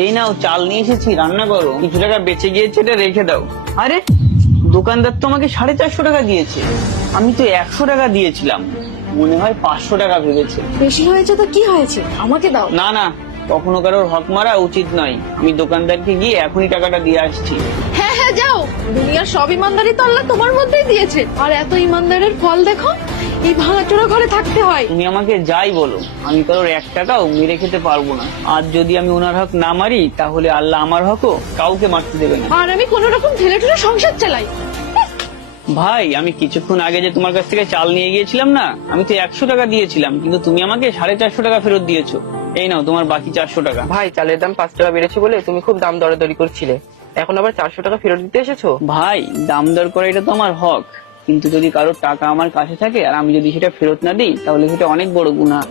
এই নাও চাল নিয়ে এসেছি, রান্না করো। কিছু টাকা বেঁচে গিয়েছে, এটা রেখে দাও। আরে দোকানদার তো আমাকে 450 টাকা দিয়েছে, আমি তো 100 টাকা দিয়েছিলাম। মনে হয় 500 টাকা ভেবেছে। বেশি হয়েছে তো কি হয়েছে, আমাকে দাও। না না, কখনো কারোর হক মারা উচিত নয়। আমি দোকানদারকে গিয়ে এখনই টাকাটা দিয়ে আসছি। হ্যাঁ হ্যাঁ যাও, দুনিয়ার সব ইমানদারি তো আল্লাহ তোমার মধ্যেই দিয়েছে। আর এত ইমানদারের ফল দেখো, এই ভাঙাচোরা ঘরে থাকতে হয়। তুমি আমাকে যাই বলো, আমি কারোর 1 টাকাও মেরে খেতে পারবো না। আর যদি আমি ওনার হক না মারি, তাহলে আল্লাহ আমার হকও কাউকে মারতে দেবে না। আর আমি কোন রকম ঠেলে ঠেলে সংসার চালাই। ভাই, আমি কিছুক্ষণ আগে যে তোমার কাছ থেকে চাল নিয়ে গিয়েছিলাম না, আমি তো 100 টাকা দিয়েছিলাম, কিন্তু তুমি আমাকে 450 টাকা ফেরত দিয়েছো। এই নাও তোমার বাকি 400 টাকা। ভাই, চালের দাম 5 টাকা বেড়েছে বলে তুমি খুব দাম দরাদরি করছিলে, এখন আবার 400 টাকা ফেরত দিতে এসেছো? ভাই, দাম দর করা এটা তো আমার হক, কিন্তু যদি কারোর টাকা আমার কাছে থাকে আর আমি যদি সেটা ফেরত না দিই, তাহলে সেটা অনেক বড় গুনাহ।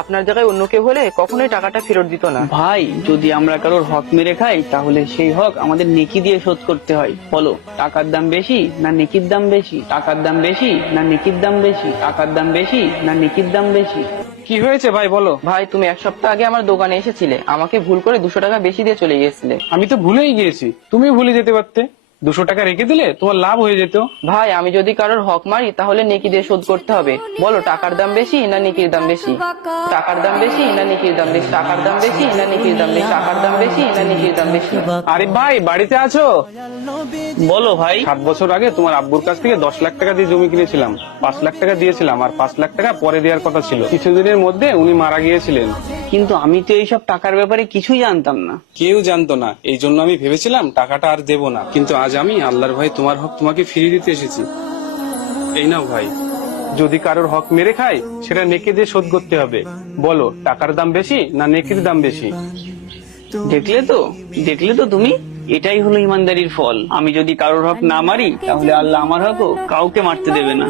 আপনার জায়গায় অন্য কেউ হলে কখনোই টাকাটা ফেরত দিত না। ভাই, যদি আমরা কারোর হক মেরে খাই, তাহলে সেই হক আমাদের নেকি দিয়ে শোধ করতে হয়। বলো, টাকার দাম বেশি না নেকির দাম বেশি? টাকার দাম বেশি না নেকির দাম বেশি? টাকার দাম বেশি না নেকির দাম বেশি? কি হয়েছে ভাই বলো। ভাই, তুমি 1 সপ্তাহ আগে আমার দোকানে এসেছিলে, আমাকে ভুল করে 200 টাকা বেশি দিয়ে চলে গিয়েছিলে। আমি তো ভুলেই গিয়েছি, তুমি ভুলে যেতে পারতে। 200 টাকা রেখে দিলে তোমার লাভ হয়ে যেত। ভাই, আমি যদি কারোর হক মারি তাহলে নেকি দিয়ে শোধ করতে হবে। বলো, টাকার দাম বেশি না নেকির দাম বেশি? টাকার দাম বেশি না নেকির দাম বেশি? টাকার দাম বেশি না নেকির দাম বেশি? টাকার দাম বেশি না নেকির দাম বেশি? আরে ভাই, বাড়িতে আছো? বলো ভাই। 7 বছর আগে তোমার আব্বুর কাছ থেকে 10 লাখ টাকা দিয়ে জমি কিনেছিলাম। 5 লাখ টাকা দিয়েছিলাম, আর 5 লাখ টাকা পরে দেওয়ার কথা ছিল। কিছুদিনের মধ্যে উনি মারা গিয়েছিলেন। কিন্তু আমি তো এইসব টাকার ব্যাপারে কিছুই জানতাম না। কেউ জানতো না, এই জন্য আমি ভেবেছিলাম টাকাটা আর দেবো না। কিন্তু আজ আমি আল্লাহর ভাই তোমার হক তোমাকে ফিরিয়ে দিতে এসেছি। এই নাও ভাই, যদি কারোর হক মেরে খায়, সেটা নেকি দিয়ে শোধ করতে হবে। বলো, টাকার দাম বেশি না নেকির দাম বেশি? দেখলে তো তুমি, এটাই হলো ইমানদারির ফল। আমি যদি কারোর হক না মারি, তাহলে আল্লাহ আমার হকও কাউকে মারতে দেবে না।